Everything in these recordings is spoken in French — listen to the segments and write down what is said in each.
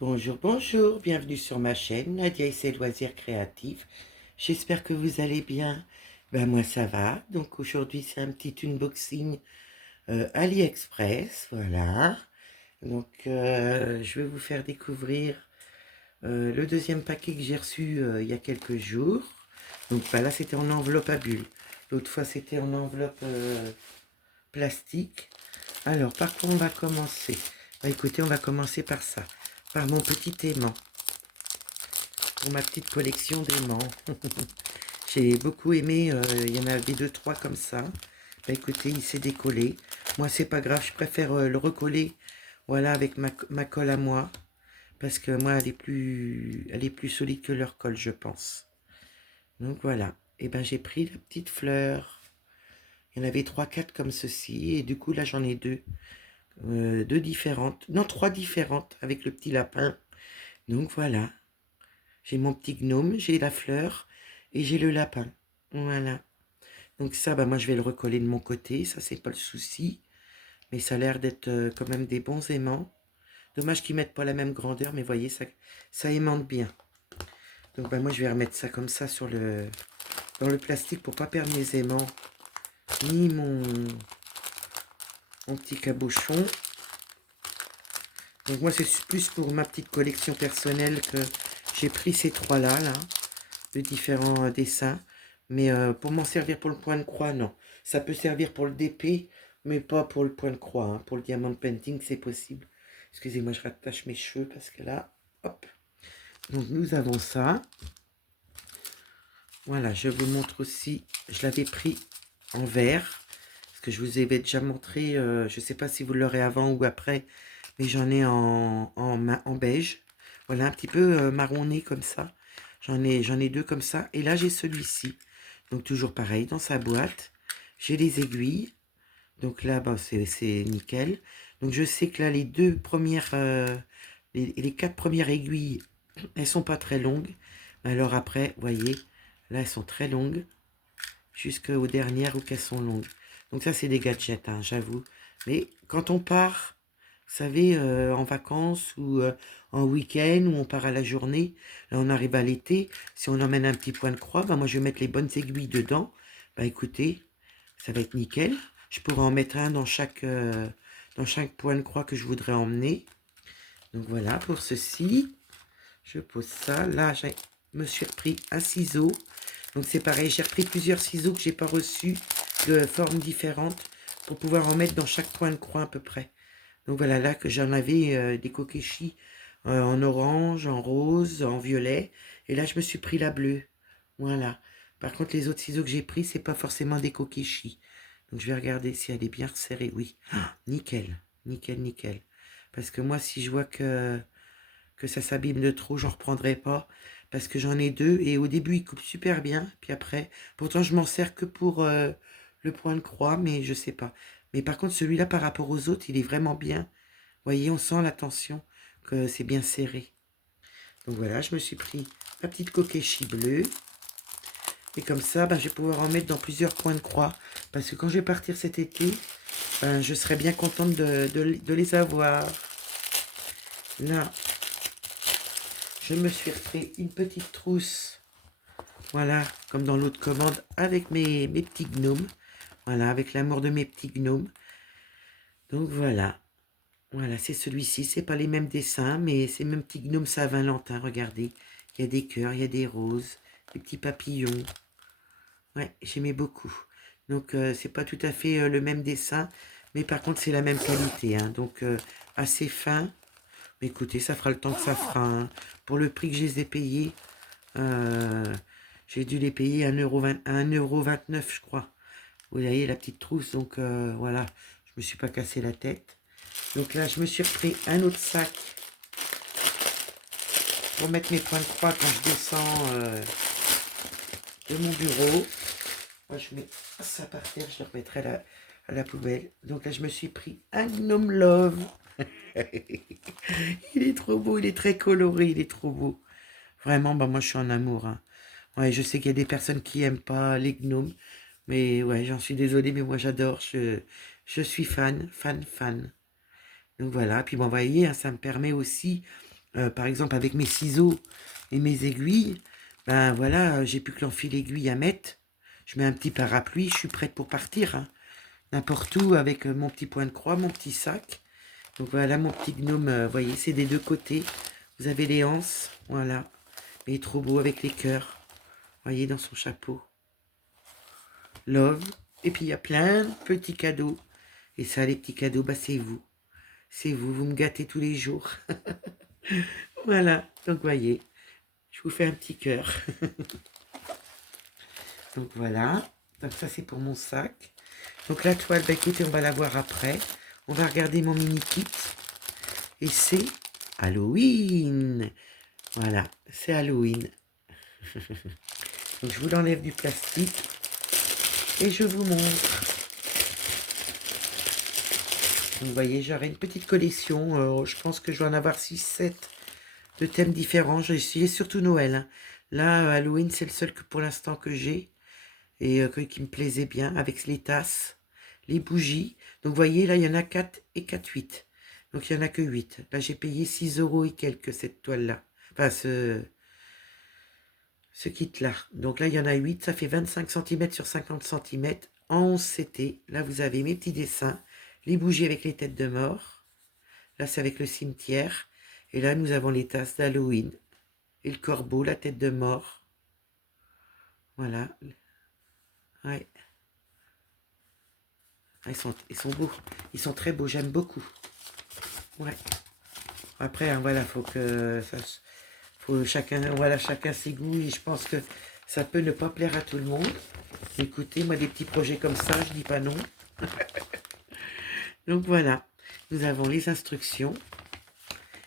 Bonjour, bonjour, bienvenue sur ma chaîne, Nadia et ses loisirs créatifs. J'espère que vous allez bien. Ben moi ça va. Donc aujourd'hui c'est un petit unboxing AliExpress, voilà. Donc je vais vous faire découvrir le deuxième paquet que j'ai reçu il y a quelques jours. Donc ben, là c'était en enveloppe à bulles. L'autre fois c'était en enveloppe plastique. Alors par quoi on va commencer? Ben, écoutez, on va commencer par ça, par mon petit aimant. Pour ma petite collection d'aimants. J'ai beaucoup aimé, il y en avait deux, trois comme ça. Bah écoutez, il s'est décollé. Moi, c'est pas grave, je préfère le recoller, voilà, avec ma colle à moi. Parce que moi, elle est plus solide que leur colle, je pense. Donc voilà. Et ben j'ai pris la petite fleur. Il y en avait trois, quatre comme ceci. Et du coup, là, j'en ai deux. Deux différentes. Non, trois différentes avec le petit lapin. Donc voilà. J'ai mon petit gnome, j'ai la fleur et j'ai le lapin. Voilà. Donc ça, bah moi je vais le recoller de mon côté, ça c'est pas le souci. Mais ça a l'air d'être quand même des bons aimants. Dommage qu'ils mettent pas la même grandeur, mais voyez, ça aimante bien. Donc bah moi je vais remettre ça comme ça dans le plastique pour pas perdre mes aimants, ni mon petit cabochon. Donc moi c'est plus pour ma petite collection personnelle que j'ai pris ces trois-là, là, de différents dessins. Mais pour m'en servir pour le point de croix, non. Ça peut servir pour le DP, mais pas pour le point de croix, hein. Pour le diamond painting, c'est possible. Excusez-moi, je rattache mes cheveux parce que là, hop. Donc nous avons ça. Voilà, je vous montre aussi. Je l'avais pris en vert. Parce que je vous avais déjà montré, je ne sais pas si vous l'aurez avant ou après, mais j'en ai en beige. Voilà, un petit peu marronné comme ça. J'en ai deux comme ça. Et là, j'ai celui-ci. Donc toujours pareil, dans sa boîte. J'ai les aiguilles. Donc là, bah, c'est nickel. Donc je sais que là, les deux premières, les quatre premières aiguilles, elles sont pas très longues. Alors après, vous voyez, là, elles sont très longues. Jusqu'aux dernières où qu'elles sont longues. Donc ça, c'est des gadgets, hein, j'avoue. Mais quand on part, vous savez, en vacances ou en week-end, où on part à la journée, là on arrive à l'été, si on emmène un petit point de croix, bah, moi je vais mettre les bonnes aiguilles dedans. Bah écoutez, ça va être nickel. Je pourrais en mettre un dans chaque point de croix que je voudrais emmener. Donc voilà, pour ceci, je pose ça. Là, je me suis repris un ciseau. Donc c'est pareil, j'ai repris plusieurs ciseaux que j'ai pas reçus de formes différentes pour pouvoir en mettre dans chaque coin de croix à peu près. Donc voilà, là que j'en avais des kokéchis en orange, en rose, en violet. Et là, je me suis pris la bleue. Voilà. Par contre, les autres ciseaux que j'ai pris, c'est pas forcément des kokéchis. Donc je vais regarder si elle est bien resserrée. Oui. Ah, nickel. Nickel, nickel. Parce que moi, si je vois que ça s'abîme de trop, j'en reprendrai pas. Parce que j'en ai deux et au début, ils coupent super bien. Puis après, pourtant, je m'en sers que pour le point de croix, mais je sais pas. Mais par contre, celui-là, par rapport aux autres, il est vraiment bien. Vous voyez, on sent la tension, que c'est bien serré. Donc voilà, je me suis pris ma petite kokéchi bleue. Et comme ça, ben, je vais pouvoir en mettre dans plusieurs points de croix. Parce que quand je vais partir cet été, ben, je serai bien contente de les avoir. Là, je me suis refait une petite trousse. Voilà, comme dans l'autre commande, avec mes petits gnomes. Voilà, avec l'amour de mes petits gnomes. Donc voilà. Voilà, c'est celui-ci. C'est pas les mêmes dessins, mais c'est mes petits gnomes Saint-Valentin. Regardez. Il y a des cœurs, il y a des roses, des petits papillons. Ouais, j'aimais beaucoup. Donc, c'est pas tout à fait le même dessin, mais par contre, c'est la même qualité, hein. Donc, assez fin. Mais écoutez, ça fera le temps que ça fera, hein. Pour le prix que je les ai payés, euh, j'ai dû les payer 1,29 €, je crois. Vous voyez la petite trousse, donc voilà, je me suis pas cassé la tête. Donc là, je me suis repris un autre sac pour mettre mes points de croix quand je descends de mon bureau. Moi, je mets ça par terre, je le remettrai à la poubelle. Donc là, je me suis pris un gnome love. Il est trop beau, il est très coloré, il est trop beau. Vraiment, bah moi, je suis en amour, hein. Ouais, je sais qu'il y a des personnes qui aiment pas les gnomes, mais ouais, j'en suis désolée, mais moi, j'adore. Je suis fan, fan, fan. Donc voilà, puis bon, vous voyez, hein, ça me permet aussi par exemple avec mes ciseaux et mes aiguilles, ben voilà, j'ai plus que l'enfil aiguille à mettre. Je mets un petit parapluie, je suis prête pour partir, hein. N'importe où avec mon petit point de croix, mon petit sac. Donc voilà mon petit gnome, vous voyez, c'est des deux côtés. Vous avez les anses, voilà. Mais il est trop beau avec les cœurs, vous voyez, dans son chapeau. Love. Et puis il y a plein de petits cadeaux. Et ça, les petits cadeaux, bah c'est vous. C'est vous, vous me gâtez tous les jours. Voilà, donc voyez, je vous fais un petit cœur. Donc voilà, donc ça c'est pour mon sac. Donc la toile, bah écoutez, on va la voir après. On va regarder mon mini kit. Et c'est Halloween. Voilà, c'est Halloween. Donc je vous l'enlève du plastique et je vous montre. Donc, vous voyez, j'aurai une petite collection. Je pense que je vais en avoir 6-7 de thèmes différents. J'ai essayé surtout Noël, hein. Là, Halloween, c'est le seul que pour l'instant que j'ai. Et qui me plaisait bien, avec les tasses, les bougies. Donc vous voyez, là, il y en a 4 et 4, 8. Donc il n'y en a que 8. Là, j'ai payé 6 € et quelques, cette toile-là. Enfin, ce kit-là. Donc là, il y en a 8, ça fait 25 cm sur 50 cm en 11 CT. Là, vous avez mes petits dessins, les bougies avec les têtes de mort. Là, c'est avec le cimetière. Et là, nous avons les tasses d'Halloween. Et le corbeau, la tête de mort. Voilà. Ouais. Ah, ils sont beaux. Ils sont très beaux, j'aime beaucoup. Ouais. Après, hein, voilà, faut chacun, voilà, chacun ses goûts. Et je pense que ça peut ne pas plaire à tout le monde. Écoutez, moi, des petits projets comme ça, je dis pas non. Donc voilà, nous avons les instructions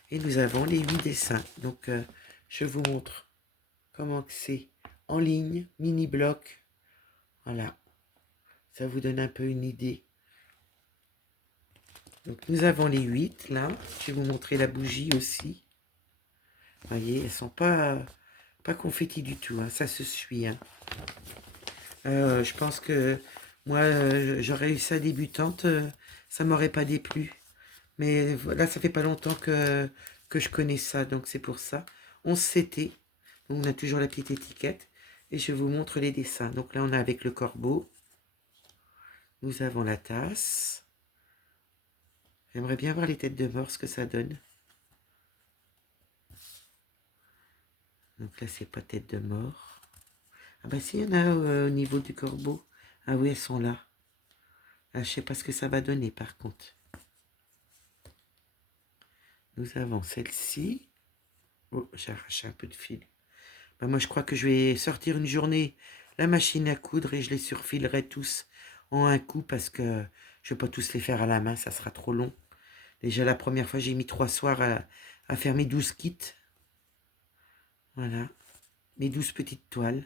et nous avons les 8 dessins. Donc, je vous montre comment que c'est en ligne, mini bloc. Voilà, ça vous donne un peu une idée. Donc nous avons les 8 là. Je vais vous montrer la bougie aussi. Vous voyez, elles sont pas confettis du tout, hein. Ça se suit, hein. Je pense que moi, j'aurais eu ça débutante, ça m'aurait pas déplu. Mais là, ça fait pas longtemps que je connais ça, donc c'est pour ça. 11 CT, donc on a toujours la petite étiquette. Et je vous montre les dessins. Donc là, on a avec le corbeau. Nous avons la tasse. J'aimerais bien voir les têtes de mort, ce que ça donne. Donc là, c'est pas tête de mort. Ah bah si, il y en a au niveau du corbeau. Ah oui, elles sont là. Ah, je sais pas ce que ça va donner, par contre. Nous avons celle-ci. Oh, j'ai arraché un peu de fil. Bah, moi, je crois que je vais sortir une journée la machine à coudre et je les surfilerai tous en un coup parce que je ne vais pas tous les faire à la main, ça sera trop long. Déjà, la première fois, j'ai mis 3 soirs à faire mes 12 kits. Voilà. Mes 12 petites toiles.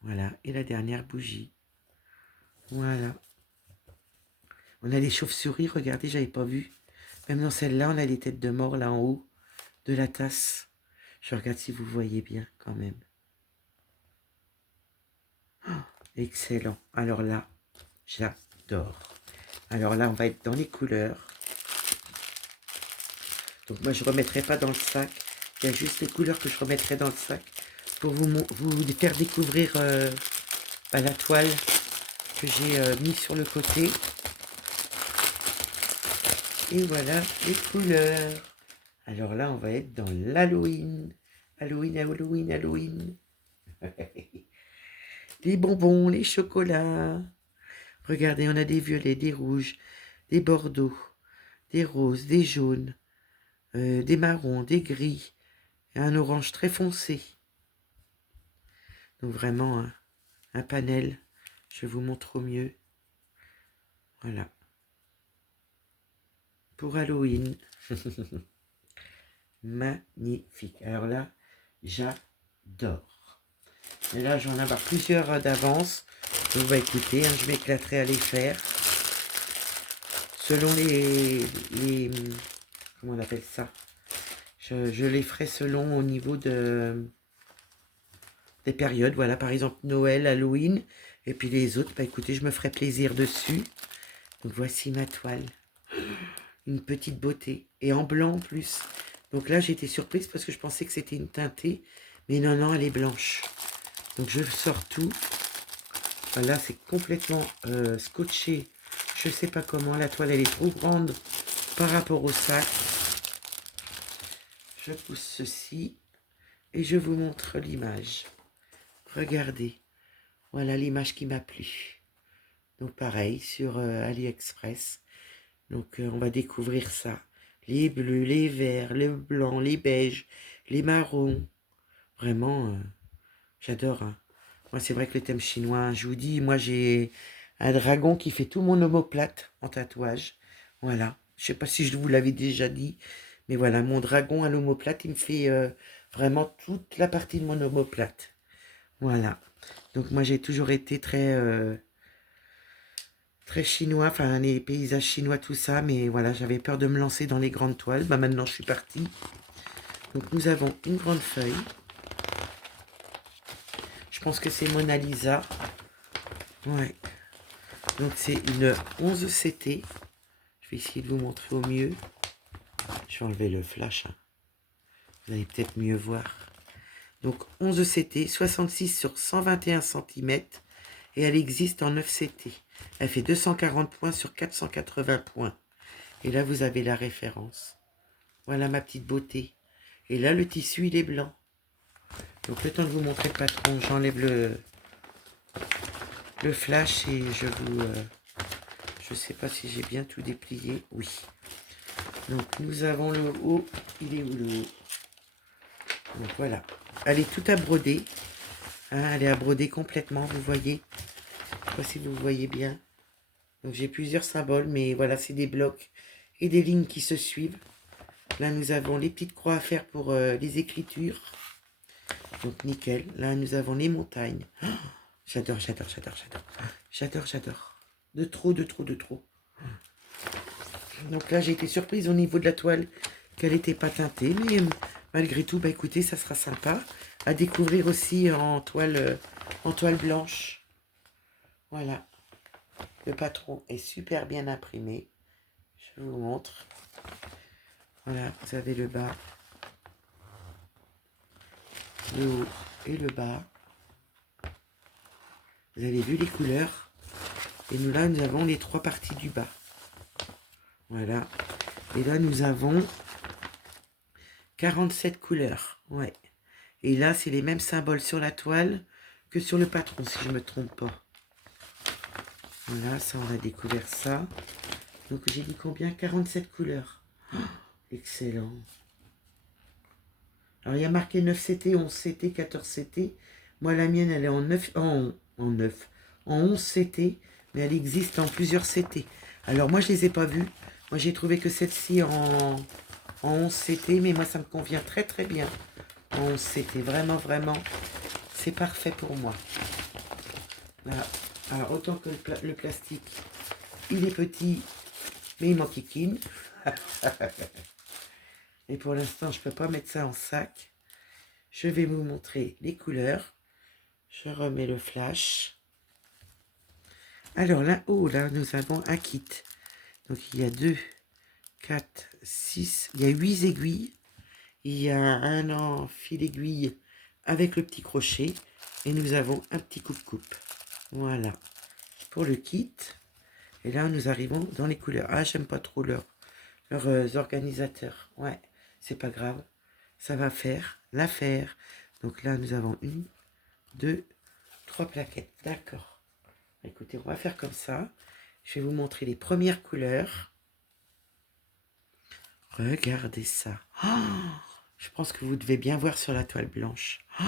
Voilà. Et la dernière bougie. Voilà. On a les chauves-souris, regardez, j'avais pas vu. Même dans celle-là, on a les têtes de mort là en haut de la tasse. Je regarde si vous voyez bien quand même. Oh, excellent. Alors là, j'adore. Alors là, on va être dans les couleurs. Donc moi, je ne remettrai pas dans le sac. Il y a juste les couleurs que je remettrai dans le sac pour vous faire découvrir la toile que j'ai mis sur le côté. Et voilà les couleurs. Alors là, on va être dans l'Halloween. Halloween, Halloween, Halloween. Les bonbons, les chocolats. Regardez, on a des violets, des rouges, des bordeaux, des roses, des jaunes, des marrons, des gris, et un orange très foncé. Donc vraiment un panel. Je vous montre au mieux. Voilà. Pour Halloween. Magnifique. Alors là, j'adore. Et là, j'en ai avoir plusieurs d'avance. Donc, bah, écoutez, hein, je m'éclaterai à les faire. Selon comment on appelle ça? Je les ferai selon au niveau des périodes. Voilà, par exemple, Noël, Halloween. Et puis les autres, bah, écoutez, je me ferai plaisir dessus. Donc, voici ma toile. Une petite beauté. Et en blanc en plus. Donc là, j'ai été surprise parce que je pensais que c'était une teintée. Mais non, non, elle est blanche. Donc je sors tout. Voilà, c'est complètement scotché. Je sais pas comment. La toile, elle est trop grande par rapport au sac. Je pousse ceci. Et je vous montre l'image. Regardez. Voilà l'image qui m'a plu. Donc pareil, sur AliExpress. Donc on va découvrir ça. Les bleus, les verts, les blancs, les beiges, les marrons. Vraiment, j'adore. Hein. Moi, c'est vrai que le thème chinois, je vous dis, moi j'ai un dragon qui fait tout mon omoplate en tatouage. Voilà. Je sais pas si je vous l'avais déjà dit, mais voilà, mon dragon à l'omoplate, il me fait vraiment toute la partie de mon omoplate. Voilà. Donc moi, j'ai toujours été très chinois, enfin les paysages chinois, tout ça, mais voilà, j'avais peur de me lancer dans les grandes toiles. Bah maintenant, je suis partie. Donc nous avons une grande feuille. Je pense que c'est Mona Lisa. Ouais. Donc c'est une 11 CT. Je vais essayer de vous montrer au mieux. Je vais enlever le flash. Hein. Vous allez peut-être mieux voir. Donc 11 CT, 66 sur 121 cm. Et elle existe en 9 CT. Elle fait 240 points sur 480 points. Et là, vous avez la référence. Voilà ma petite beauté. Et là, le tissu, il est blanc. Donc le temps de vous montrer le patron, j'enlève le flash et je vous... je sais pas si j'ai bien tout déplié. Oui. Donc nous avons le haut. Il est où le haut? Donc voilà. Elle est toute à broder. Hein, elle est à broder complètement, vous voyez. Je sais pas si vous voyez bien. Donc j'ai plusieurs symboles, mais voilà, c'est des blocs et des lignes qui se suivent. Là, nous avons les petites croix à faire pour les écritures. Donc nickel. Là, nous avons les montagnes. Oh, j'adore, j'adore, j'adore, j'adore. J'adore, j'adore. De trop, de trop, de trop. Donc là, j'ai été surprise au niveau de la toile qu'elle n'était pas teintée. Mais malgré tout, bah écoutez, ça sera sympa à découvrir aussi en toile blanche. Voilà. Le patron est super bien imprimé. Je vous montre. Voilà, vous avez le bas, le haut et le bas. Vous avez vu les couleurs. Et nous, là, nous avons les trois parties du bas. Voilà. Et là, nous avons 47 couleurs. Ouais. Et là, c'est les mêmes symboles sur la toile que sur le patron, si je ne me trompe pas. Voilà, ça, on a découvert ça. Donc, j'ai dit combien? 47 couleurs. Oh, excellent. Alors, il y a marqué 9 CT, 11 CT, 14 CT. Moi, la mienne, elle est en 9, en 9, en 11 CT, mais elle existe en plusieurs CT. Alors, moi, je ne les ai pas vues. Moi, j'ai trouvé que celle-ci en 11 CT, mais moi, ça me convient très, très bien. En 11 CT, vraiment, vraiment, c'est parfait pour moi. Là, alors, autant que le plastique, il est petit, mais il m'enquiquine. Et pour l'instant, je ne peux pas mettre ça en sac. Je vais vous montrer les couleurs. Je remets le flash. Alors là-haut, là, nous avons un kit. Donc il y a 2, 4, 6, il y a 8 aiguilles. Il y a un fil aiguille avec le petit crochet. Et nous avons un petit coupe-coupe. Voilà. Pour le kit. Et là, nous arrivons dans les couleurs. Ah, j'aime pas trop leurs organisateurs. Ouais, c'est pas grave. Ça va faire l'affaire. Donc là, nous avons 1, 2, 3 plaquettes. D'accord. Écoutez, on va faire comme ça. Je vais vous montrer les premières couleurs. Regardez ça. Oh, je pense que vous devez bien voir sur la toile blanche. Oh,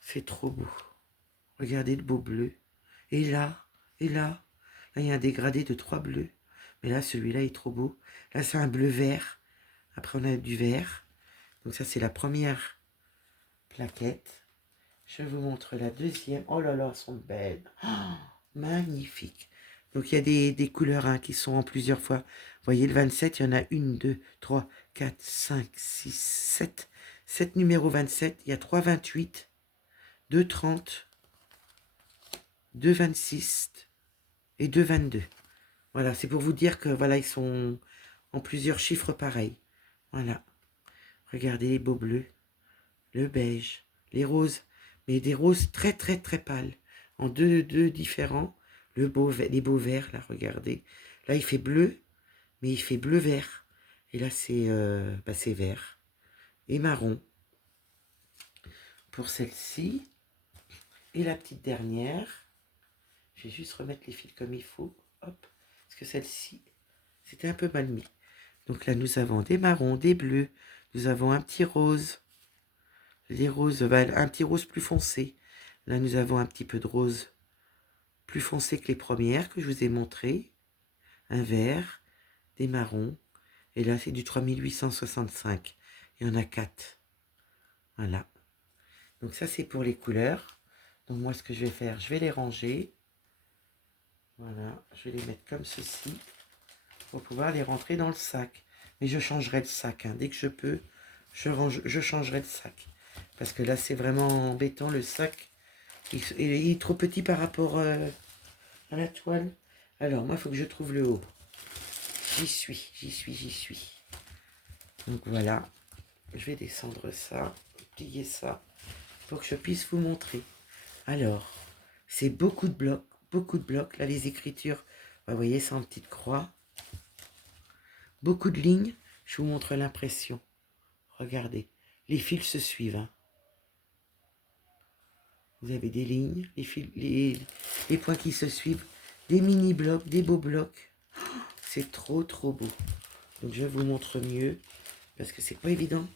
c'est trop beau. Regardez le beau bleu. Et là, là, il y a un dégradé de 3 bleus. Mais là, celui-là est trop beau. Là, c'est un bleu vert. Après, on a du vert. Donc ça, c'est la première plaquette. Je vous montre la deuxième. Oh là là, elles sont belles. Oh, magnifique. Donc, il y a des couleurs hein, qui sont en plusieurs fois. Vous voyez, le 27, il y en a 1, 2, 3, 4, 5, 6, 7. 7 numéro 27. Il y a 3 28, 2 30, 2 26 et 2 22. Voilà, c'est pour vous dire que voilà, ils sont en plusieurs chiffres pareils. Voilà. Regardez les beaux bleus, le beige, les roses, mais des roses très très très pâles, en deux différents. Les beaux verts, là, regardez. Là, il fait bleu, mais il fait bleu-vert. Et là, c'est vert et marron. Pour celle-ci, et la petite dernière, je vais juste remettre les fils comme il faut. Hop, parce que celle-ci, c'était un peu mal mis. Donc là, nous avons des marrons, des bleus. Nous avons un petit rose. Les roses, un petit rose plus foncé. Là, nous avons un petit peu de rose plus foncé que les premières que je vous ai montrées. Un vert, des marrons. Et là, c'est du 3865. Il y en a 4. Voilà. Donc ça, c'est pour les couleurs. Donc moi, ce que je vais faire, je vais les ranger. Voilà. Je vais les mettre comme ceci pour pouvoir les rentrer dans le sac. Mais je changerai le sac. Hein. Dès que je peux, je changerai le sac. Parce que là, c'est vraiment embêtant, le sac. Il est trop petit par rapport à la toile. Alors, moi, il faut que je trouve le haut. J'y suis. Donc, voilà. Je vais descendre ça, plier ça, pour que je puisse vous montrer. Alors, c'est beaucoup de blocs, beaucoup de blocs. Là, les écritures, vous voyez, c'est en petite croix. Beaucoup de lignes. Je vous montre l'impression. Regardez, les fils se suivent. Hein. Vous avez des lignes, les points qui se suivent, des mini-blocs, des beaux blocs. Oh, c'est trop, trop beau. Donc, je vous montre mieux, parce que c'est pas évident.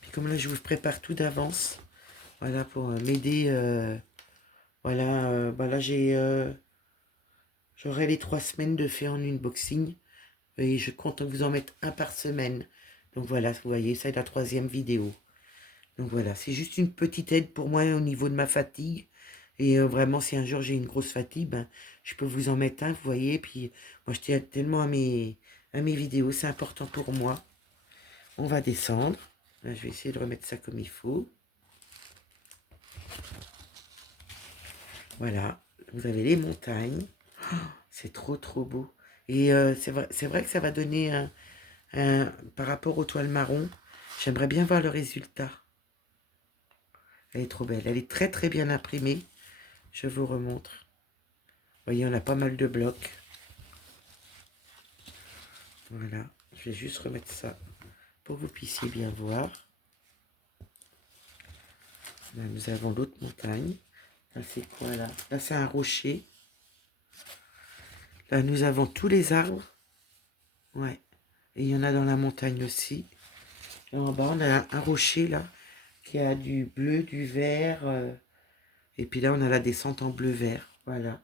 Puis comme là, je vous prépare tout d'avance, voilà, pour m'aider. Voilà, là, j'aurai les 3 semaines de faire en unboxing. Et je compte vous en mettre un par semaine. Donc, voilà, vous voyez, c'est la 3e vidéo. Donc voilà, c'est juste une petite aide pour moi au niveau de ma fatigue. Et vraiment, si un jour j'ai une grosse fatigue, ben, je peux vous en mettre un, vous voyez. Puis moi, je tiens tellement à mes vidéos, c'est important pour moi. On va descendre. Là, je vais essayer de remettre ça comme il faut. Voilà, vous avez les montagnes. Oh, c'est trop, trop beau. Et c'est vrai que ça va donner par rapport aux toiles marron, j'aimerais bien voir le résultat. Elle est trop belle. Elle est très très bien imprimée. Je vous remontre. Vous voyez, on a pas mal de blocs. Voilà. Je vais juste remettre ça pour que vous puissiez bien voir. Là, nous avons l'autre montagne. Là, c'est quoi là? Là, c'est un rocher. Là, nous avons tous les arbres. Ouais. Et il y en a dans la montagne aussi. Et en bas, on a un rocher là qui a du bleu, du vert. Et puis là, on a la descente en bleu-vert. Voilà.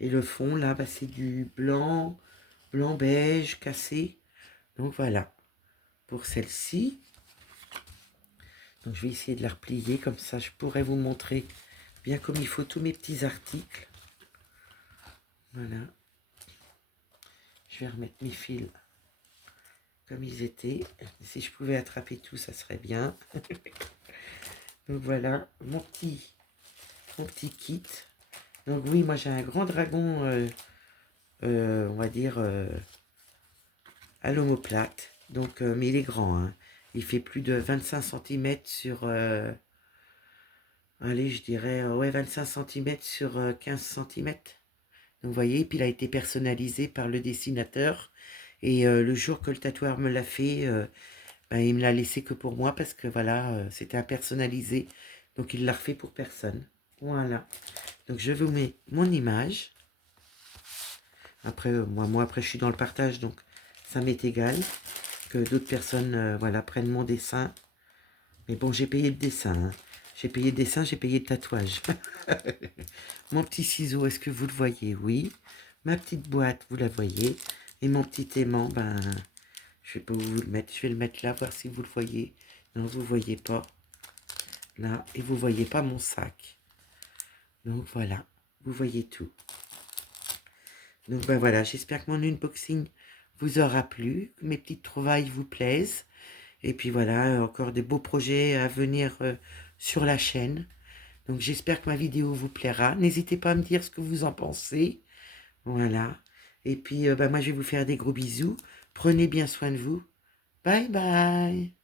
Et le fond, là, bah, c'est du blanc, blanc-beige cassé. Donc voilà. Pour celle-ci. Donc je vais essayer de la replier. Comme ça, je pourrais vous montrer bien comme il faut tous mes petits articles. Voilà. Je vais remettre mes fils comme ils étaient. Si je pouvais attraper tout, ça serait bien. Donc voilà, mon petit kit. Donc oui, moi j'ai un grand dragon, on va dire, à l'omoplate. Donc, mais il est grand, hein. Il fait plus de 25 cm sur, allez, je dirais, ouais, 25 cm sur 15 cm. Donc vous voyez, puis il a été personnalisé par le dessinateur. Et le jour que le tatoueur me l'a fait, ben, il me l'a laissé que pour moi parce que voilà, c'était impersonnalisé. Donc il l'a refait pour personne. Voilà. Donc je vous mets mon image. Après, moi après je suis dans le partage, donc ça m'est égal que d'autres personnes voilà, prennent mon dessin. Mais bon, j'ai payé le dessin. Hein. J'ai payé le dessin, j'ai payé le tatouage. Mon petit ciseau, est-ce que vous le voyez? Oui. Ma petite boîte, vous la voyez. Et mon petit aimant, ben, je vais pas vous le mettre. Je vais le mettre là, voir si vous le voyez. Non, vous ne voyez pas. Là, et vous ne voyez pas mon sac. Donc voilà, vous voyez tout. Donc ben voilà, j'espère que mon unboxing vous aura plu, que mes petites trouvailles vous plaisent. Et puis voilà, encore des beaux projets à venir sur la chaîne. Donc j'espère que ma vidéo vous plaira. N'hésitez pas à me dire ce que vous en pensez. Voilà. Et puis, bah, moi, je vais vous faire des gros bisous. Prenez bien soin de vous. Bye bye.